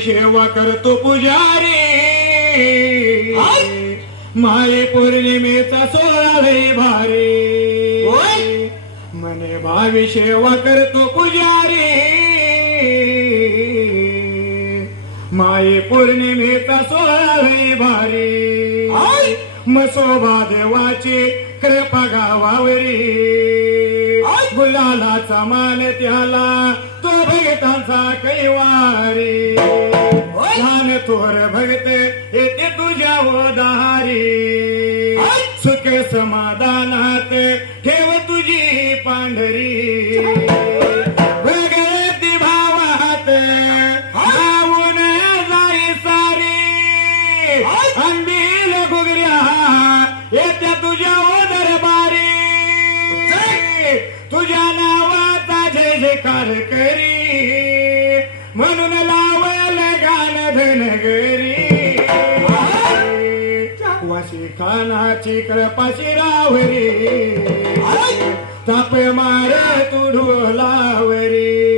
सेवा करतो पुजारी. माये पौर्णिमेचा सोहळा लई भारी. म्हणे भावी सेवा करतो पुजारी. माये पौर्णिमेचा सोहळा लई भारी. मसोबा देवाची कृपा गावावरी. गुलालाचा मान त्याला तो भगतांचा कैवारी. थोर भगत येते तुझ्या वदारी. सुख समाधानात ठेव तुझी पांढरी. भगवती भावात गाऊन जाई सारी. होय. अंबील गुगऱ्या येत्या तुझ्या ओ दरबारी तुझ्या नावाचा जय जयकार करी. गान धनगरी वाशी खानाची कृपाशी रावरी. ताप मार तू ढोलावरी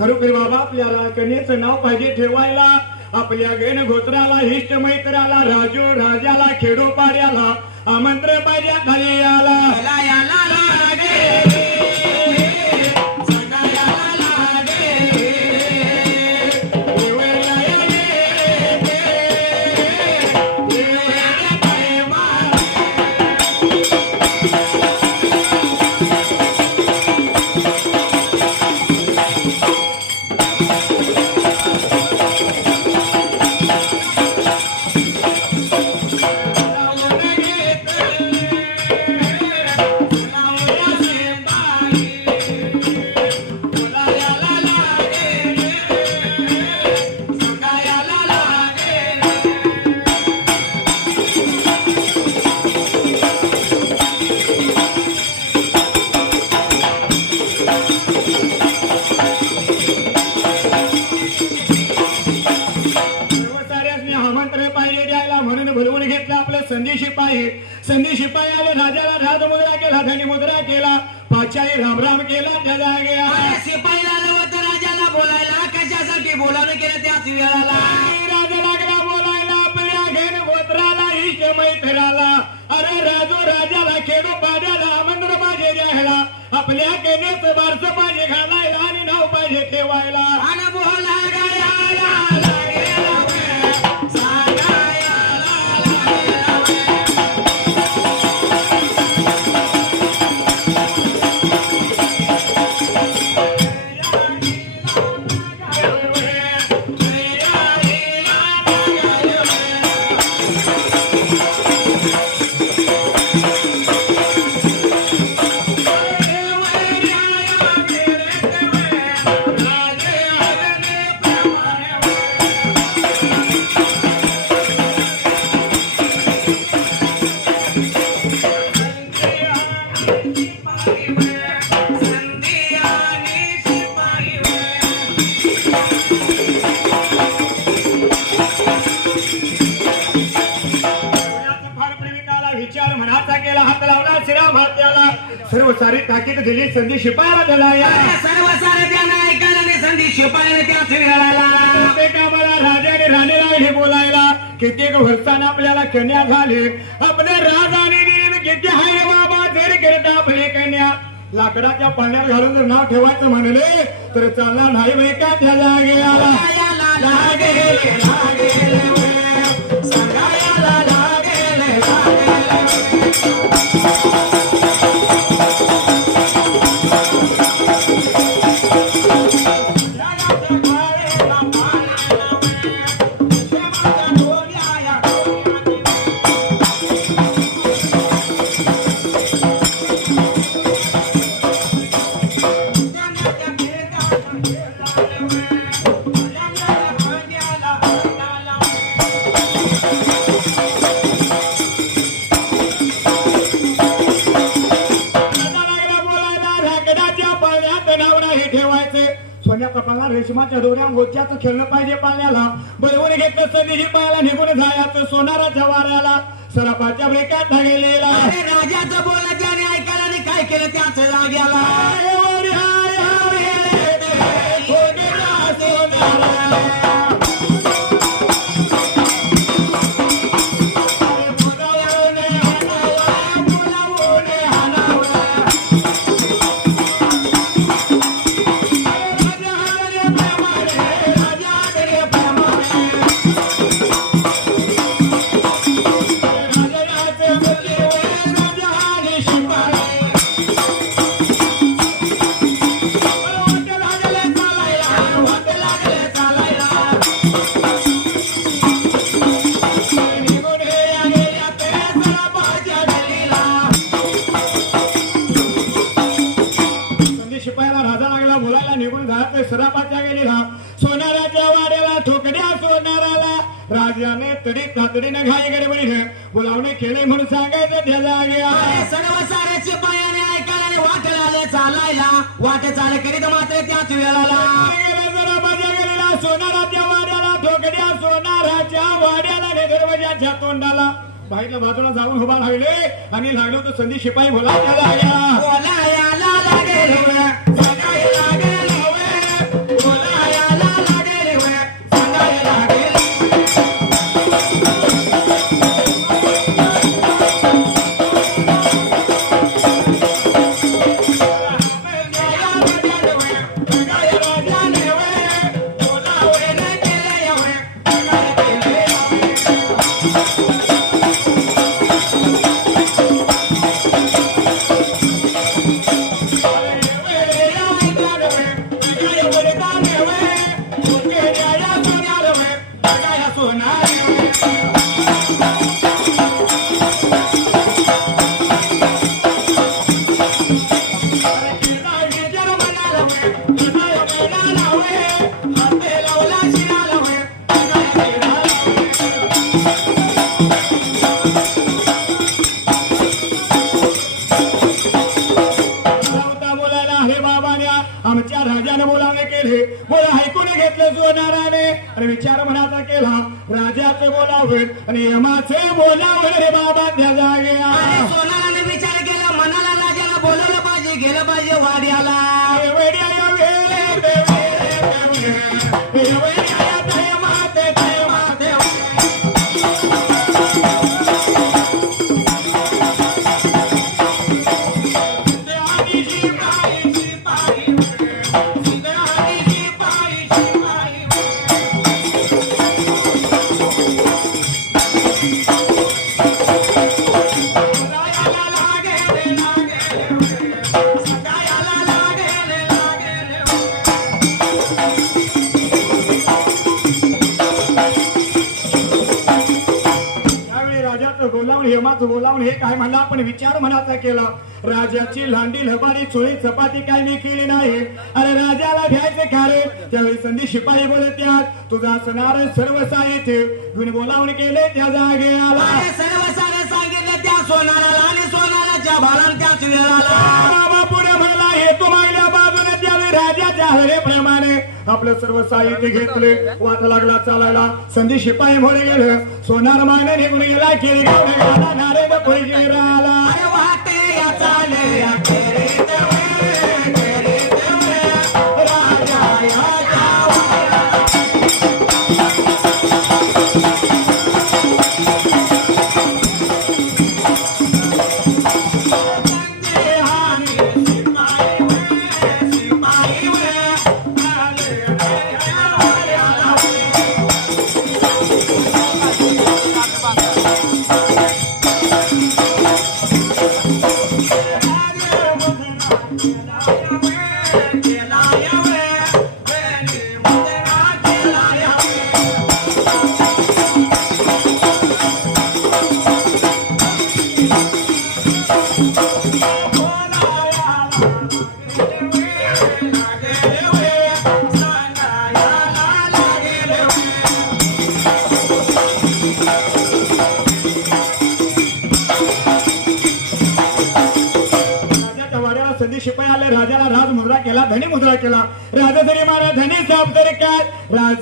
खरोखर बाबा आपल्याला कन्याचं नाव पाहिजे ठेवायला आपल्या गण हिष्ट इष्ट मैत्राला राजू राजाला खेडोपाड्याला आमंत्रण पाहिजे खाली याला किती त्याच वेळाला राजा लागला बोलायला आपल्या घेण गोत्राला इष्ट मैत्राला अरे राजू राजाला खेडू पाड्याला आमंत्र पाहिजे द्यायला. आपल्या केनेच बारस पाहिजे घालायला आणि नाव पाहिजे पाहिजे ठेवायला. आणि बोलायला शिपायाने त्याच मिळाला प्रत्येक आम्हाला राजा आणि राणीला हे बोलायला. कित्येक वर्षांना आपल्याला कन्या झाली. आपल्या राजाने दिली किती हाय बाबा? जर करता आपली कन्या. लाकडाच्या पाण्यात घालून जर नाव ठेवायचं म्हणले तर चालणार नाही बाई का त्या जागेला. लागेल लागेल गोच्याचं खेळणं पाहिजे पाण्याला बरोबर घेतलं संधी पायाला निघून जायचं सोनाराच्या वाऱ्याला. सरापाच्या ब्रेकात ढगलेला अरे राजाचं बोलणं त्याने ऐकायला आणि काय केलं त्याच जाग्याला सरापाच्या गेलेला सोनाराच्या वाड्याला ठोकड्या सोनाराला. राजाने तडी तातडीने घाई गडबडीने बोलावणे केले म्हणून सांगायचं त्या जागे अरे सर्व सारे शिपायाने ऐकायला वाट आले चालायला. वाट चाल करीत मात्र त्याच वेळाला. सरापाच्या गेलेला. सोनाराच्या वाड्याला ठोकड्या सोनाराच्या वाड्याला ने दरवाजाच्या तोंडाला. बाजूला जाऊन उभा राहिले. आणि लागलो तो संधी शिपाई जाग्या बोलायला लागेल. शिपाई म्हणला पण विचार मनाचा केला. राजाची लांडी लबाडी चोळी चपाती काय मी केली नाही. अरे राजाला भ्यायचे का रे? त्यावेळी संधी शिपाई बोलत्यात तुझा असणार सर्व साहित्य घेऊन बोलावून केले त्या जागे आला. सर्व सारे सांगितलं त्या सोनाराला आणि सोनाराच्या त्याच वेळाला. बाबा पुढे म्हणला हे तो मागल्या बाजूने त्यावेळी राजाच्या हरेप्रमाणे आपलं सर्व साहित्य घेतले. वाट लागला चालायला. संधी शिपाई म्हणून गेलं. सोनार मागणे निघून गेला. केली गावडे गाला नारे नको राहिला वाटे या चाले या राजाला राज मुद्रा केला धनी मुद्रा केला.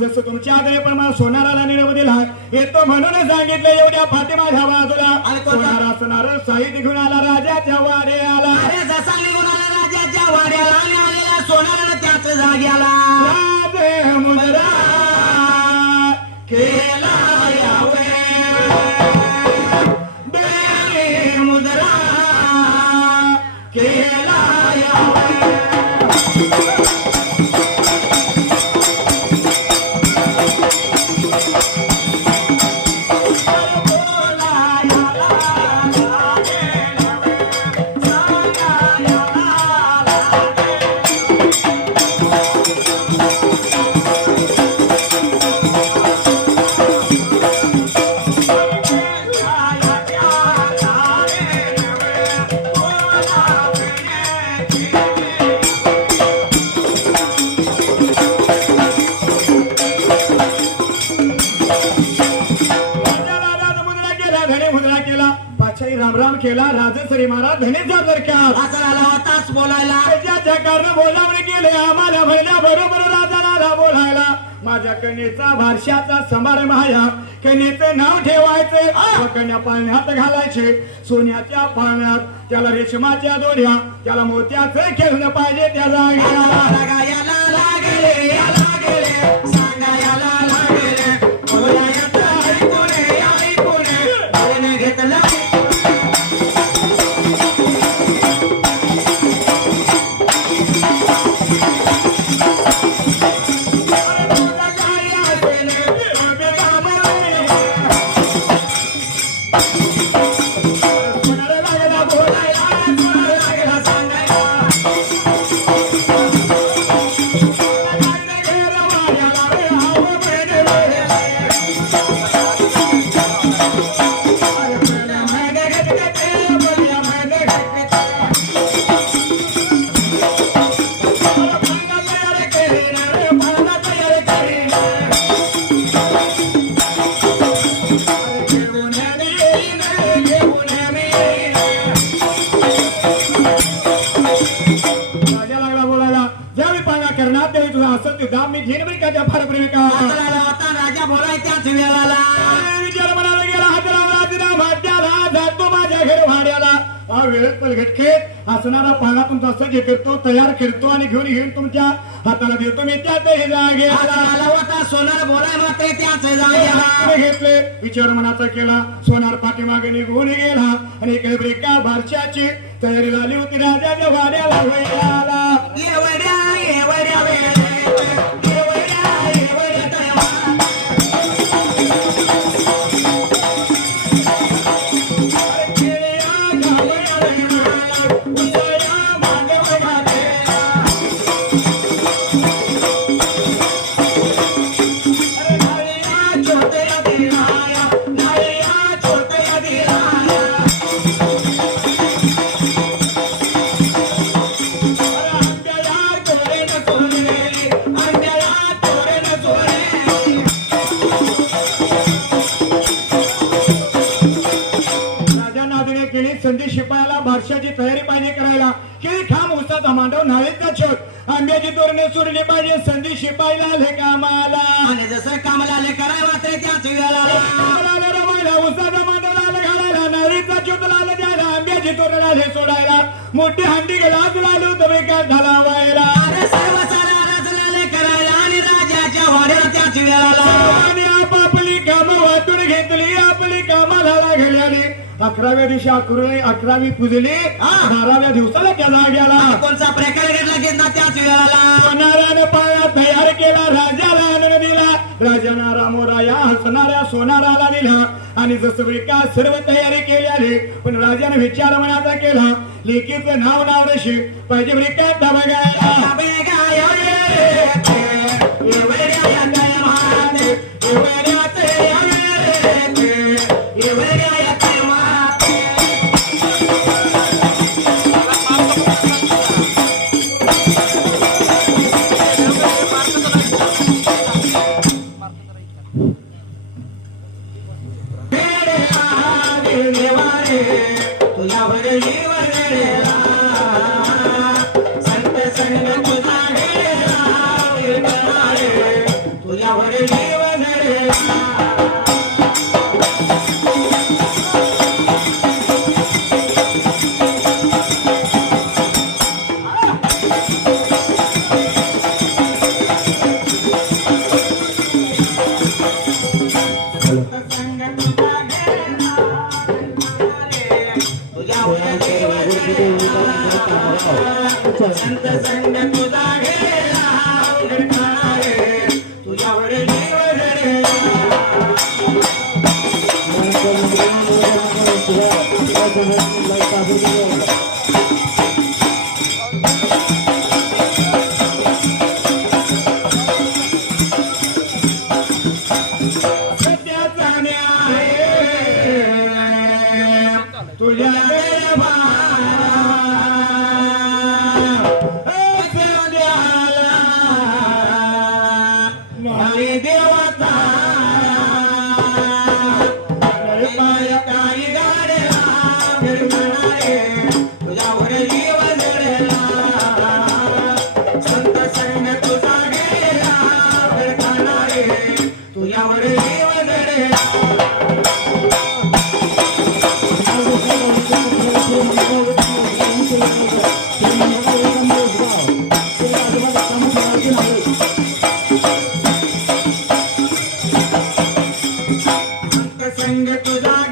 जसं तुमच्या आदरे प्रमाण सोनाराला निरोप दिला येतो म्हणून सांगितलं एवढ्या फाटीमाझ्या बाजूला आणि कोणता? सोनार असणार साहित्य घेऊन आला राजाच्या वाडे आला अरे जसा निघून आला राजाच्या वाड्याला आणि आलेला सोनारानं त्याच जाग्याला राज राजश्री महाराज धनी जर का असा झाला होताच बोलायला. ज्याच्या कारण बोलावणे गेले आम्हाला महिन्या बरोबर राजाला बोलायला. माझ्या कन्येचा भारशाचा समारंभ आहे कन्येचं नाव ठेवायचे कन्या पाळण्यात घालायचे. सोन्याच्या पाळण्यात त्याला रेशमाच्या दोऱ्या त्याला मोत्याचं खेळणं पाहिजे त्या जागेला. लागले लागले तुमच्या हाताला देतो मी त्यात हे जागे आला. होता सोनार बोलाय मात्र त्याच जाग्याला घेतले विचार मनाचा केला. सोनार पाठीमागे निघून गेला. आणि इकडे ब्रेका बारशाची तयारी झाली होती. राजाच्या वाड्याला वैराला आले कामाला. आणि जसं कामाला आले कराय मात्र त्याच वेळाला. कामाला रमायला उसाचा मंडळाला घालायला नळीचा चुतलाला द्यायला आंब्याची तोरणाले सोडायला. मोठी हंडी गेला झाला व्हायला. अरे सर्व सारा रचनाले करायला आणि राजाच्या वाड्याला त्याच वेळाला. आणि आपापली कामं वाटून घेतली आपली कामाला लागली अकराव्या दिवशी अकरावी अकरावी पुजली बाराव्या दिवसाला त्या जाग्याला. कोणचा प्रकार घडला घेतला त्याच वेळाला. सोनाराने सोनारा आला दिला. आणि जसं विकास सर्व तयारी केली आली पण राजाने विचार मनाचा केला लेकीचं नाव नाव रशी पाहिजे विकास संत संग संग तुझा